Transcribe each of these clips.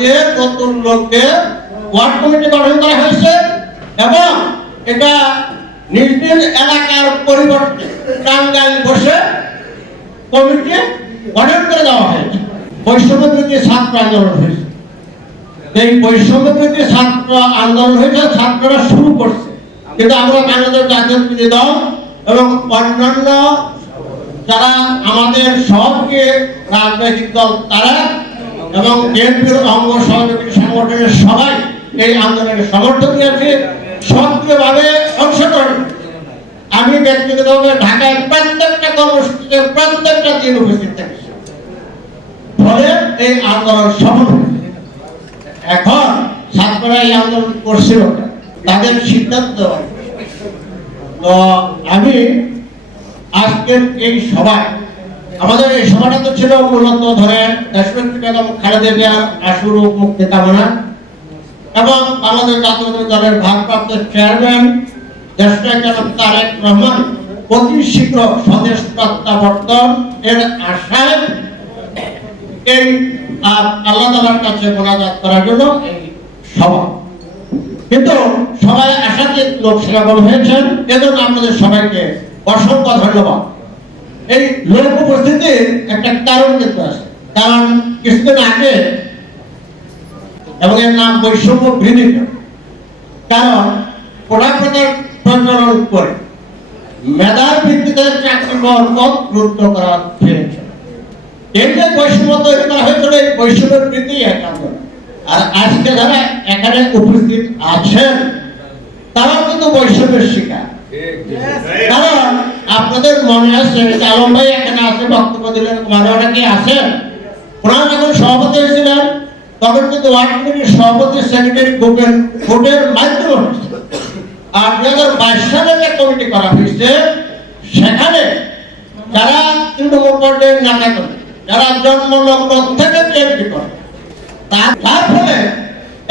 দিয়ে নতুন লোককে ওয়ার্ড কমিটি গঠন করা হয়েছে এবং এটা নিজ নিজ এলাকার পরিবর্তে টাঙ্গাইল বসে কমিটি গঠন করে দেওয়া হয়েছে। বৈষম্য বিরোধী ছাত্র আন্দোলন হয়েছে। এই বৈষম্য বিরোধী ছাত্র আন্দোলন হয়েছে, ছাত্ররা শুরু করছে। কিন্তু আমরা বাংলাদেশ জাতীয়তাবাদী দল এবং অন্যান্য যারা আমাদের সবকে রাজনৈতিক দল তারা এবং বিএনপির অঙ্গ সহযোগী সংগঠনের সবাই এই আন্দোলনের সমর্থন দিয়েছে সক্রিয়ভাবে অংশগ্রহণ। আমি ব্যক্তিগতভাবে ঢাকায় প্রত্যেকটা কর্মসূচিতে প্রত্যেকটা দিন উপস্থিত থাকি। ফলে এই আন্দোলন সফল এখন ছাত্ররা এই আন্দোলন করছিল। তাদের সিদ্ধান্ত তো আমি আজকের এই সভায় আমাদের এই তো ছিল মূলত ধরে দেশনেত্রী বেগম খালেদা জিয়ার আশুর মুক্তি কামনা এবং আমাদের জাতীয় দলের ভারপ্রাপ্ত চেয়ারম্যান দেশনায়ক তারেক রহমান। অতি শীঘ্র স্বদেশ প্রত্যাবর্তন এর আশায় এই আল্লাহ তালার কাছে মোনাজাত করার জন্য এই সভা। কিন্তু সবাই আশাতীত লোক সেরকম হয়েছেন, এজন্য আপনাদের সবাইকে অসংখ্য ধন্যবাদ। এই লোক উপস্থিতির একটা কারণ কিন্তু আছে। কারণ কিছুদিন আগে এবং এর নাম বৈষম্য বৃদ্ধি কারণ প্রচলন করে মেধার ভিত্তিতে চাকরি গুরুত্ব করা হয়েছে এই যে বৈষম্য তৈরি করা হয়েছিল এই বৈষম্যের বৃদ্ধি আর আজকে যারা এখানে উপস্থিত আছেন তারাও কিন্তু বৈষম্যের শিকার। কারণ আপনাদের মনে আছে আলম ভাই এখানে আছে, বক্তব্য দিলেন আরও অনেকে আছেন? ওনারা যখন সভাপতি হয়েছিলেন তখন কিন্তু ওয়ার্ড কমিটির সভাপতি সেক্রেটারি গ্রুপের ভোটের মাধ্যমে আর দুই হাজার বাইশ সালে যে কমিটি করা হয়েছে, সেখানে যারা তৃণমূল পর্যায়ের নেতা করে যারা জন্ম লগ্ন থেকে বিএনপি করে, তার ফলে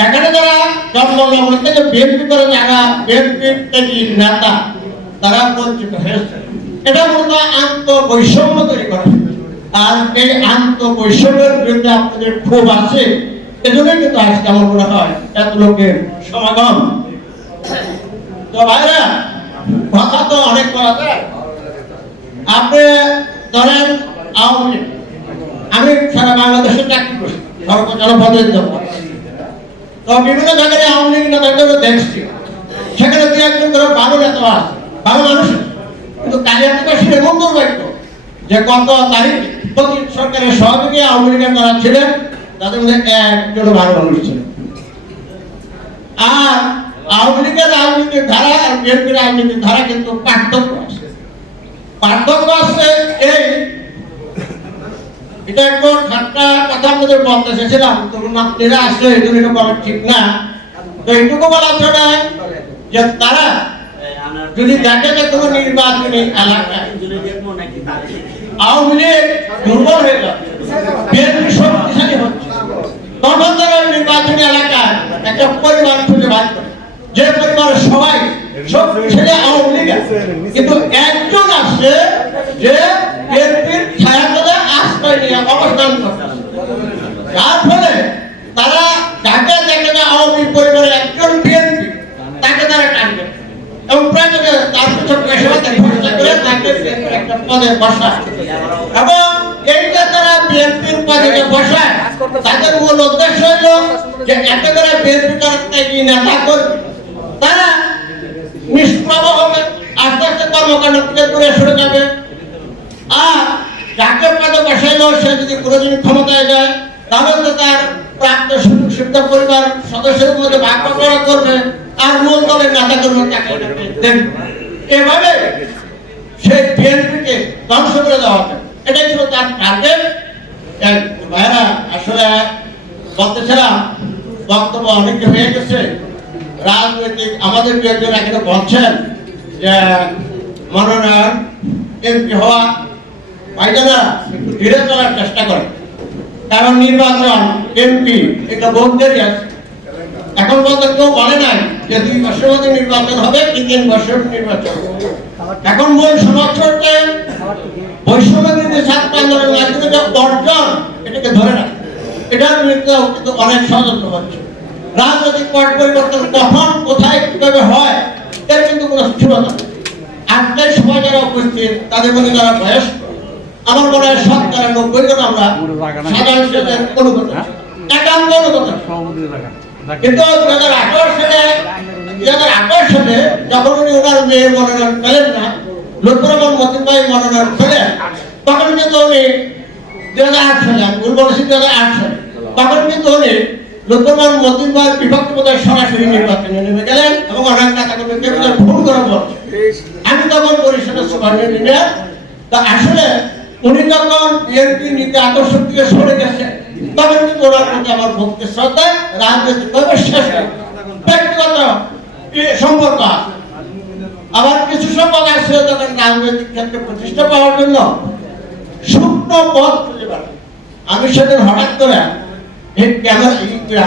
এখানে যারা জন্ম লগ্ন থেকে বিএনপি করে, যারা বিএনপির নেতা তারা বঞ্চিত হয়েছে এটা মূলত আন্ত বৈষম্য তৈরি করা আর এই আন্ত বৈষম্যের বিরুদ্ধে আপনাদের ক্ষোভ আছে, এজন্যই কিন্তু আজকে আমার মনে হয় এত লোকের সমাগম। তো ভাইরা, কথা তো অনেক করা যায়। আপনি ধরেন আওয়ামী আমি সারা বাংলাদেশে চাকরি জন্য। তো বিভিন্ন জায়গায় আওয়ামী লীগ নেতাদের দেখছি সেখানে দু একজন ধরো ভালো নেতা আছে। ভালো মানুষ। কিন্তু কালিয়াতিবাসীর এমন দুর্ভাগ্য যে গত তারিখ প্রতি সরকারের সহযোগী আওয়ামী লীগের যারা ছিলেন, তাদের মধ্যে একজন ভালো মানুষ ছিলেন। আর আওয়ামী লীগের রাজনীতির ধারা আর বিএনপির রাজনীতির ধারা কিন্তু পার্থক্য আছে। পার্থক্য আছে এই, এটা একটু ঠাট্টা কথা আপনাদের বলতে চেয়েছিলাম তখন আপনারা আসলে এই জন্য ঠিক না। তো এইটুকু বলা চলে যে তারা যদি দেখে যে কোনো নির্বাচনী এলাকায় আওয়ামী লীগ দুর্বল হয়ে বিএনপি শক্তিশালী হচ্ছে। তখন তারা নির্বাচনী এলাকায় একটা পরিবার খুঁজে বার করে। যে পরিবারের সবাই শক্তিশালী আওয়ামী লীগ। কিন্তু একজন আসছে যে বিএনপির ছায়াতলে আশ্রয় নিয়ে অবস্থান করছে। যার ফলে তারা যাকে দেখে আওয়ামী পরিবারের একজন বিএনপি তাকে তারা টানবে এবং প্রায় তাকে একটা পদে বসায়। এবং তারা কি নেতা করবে। তারা নিষ্প্রভ হবে, আস্তে আস্তে কর্মকাণ্ড থেকে সরে যাবে। আর যাকে পদে বসাইলো, সে যদি কোনোদিন ক্ষমতায় যায়, তাহলে তার প্রাপ্ত সুযোগ পরিবার সদস্যের মধ্যে ভাগ করবে, আর মূল দলের নেতা কর্মী দেখবে। এভাবে সেই বিএনপিকে ধ্বংস করে দেওয়া হবে। এটাই ছিল তার টার্গেট ভাইরা, আসলে বলতেছিলাম বক্তব্য অনেকে হয়ে গেছে। রাজনৈতিক, আমাদের দু একজন এখানে বলছেন যে মনোনয়ন এমপি হওয়া ভাইজানা একটু ধীরে চলার চেষ্টা করে। কারণ নির্বাচন এমপি, এটা বহুত দেরি এখন পর্যন্ত কেউ বলে নাই যে দুই বছরের মধ্যে নির্বাচন হবে কি তিন বছর নির্বাচন এখন মূল সমস্যা হচ্ছে বৈষম্য বিরোধী ছাত্র আন্দোলনের মাধ্যমে যে অর্জন এটাকে ধরে রাখে। এটার বিরুদ্ধে কিন্তু অনেক ষড়যন্ত্র হচ্ছে। রাজনৈতিক পট পরিবর্তন কখন কোথায় কীভাবে হয় এর কিন্তু কোনো স্থিরতা আজকের সময় যারা উপস্থিত তাদের মধ্যে যারা বয়স্ক আমার মনে হয় নব্বই জন আমরা সাধারণ অনুগত। একান্ত অনুগত। কিন্তু দু হাজার আঠারো সালে দু হাজার আঠারো সালে যখন উনি ওনার মেয়ে মনোনয়ন পেলেন না লুৎফুর মতিন ভাই মনোনয়ন পেলেন তখন কিন্তু উনি দু হাজার আট সালে আমি ভুল বলেছি দু হাজার আট সালে তখন কিন্তু উনি লুৎফুর মতিন ভাই বিভক্তি বোধ সরাসরি নির্বাচনে নেমে গেলেন এবং অনেক টাকা কমিকে ভুল করে আমি তখন পরিষদের সুপারিনটেন্ডেন্ট তা আসলে উনি যখন বিএনপি নীতি আদর্শ থেকে সরে আমার ভক্তি। আবার কিছু যখন রাজনৈতিক প্রতিষ্ঠা পাওয়ার জন্য পথ আমি সেদিন হঠাৎ করে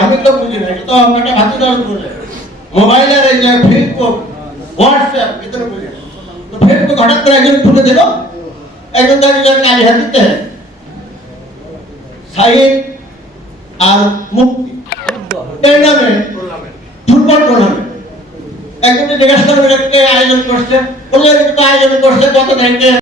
আমি তো বুঝি না, এটা তো বুঝে মোবাইলের এই যে ফেসবুক হোয়াটসঅ্যাপ ভিতরে বুঝে তো ফেসবুক হঠাৎ করে একজন খুলে দিল। একজন দাঁড়িয়ে কালী হাতিতে সাইড আর মুক্তি টুর্নামেন্ট ফুটবল টুর্নামেন্ট একজনকে জিজ্ঞাসা করবে আয়োজন করছে? বলল আয়োজন করছে কত তারিখে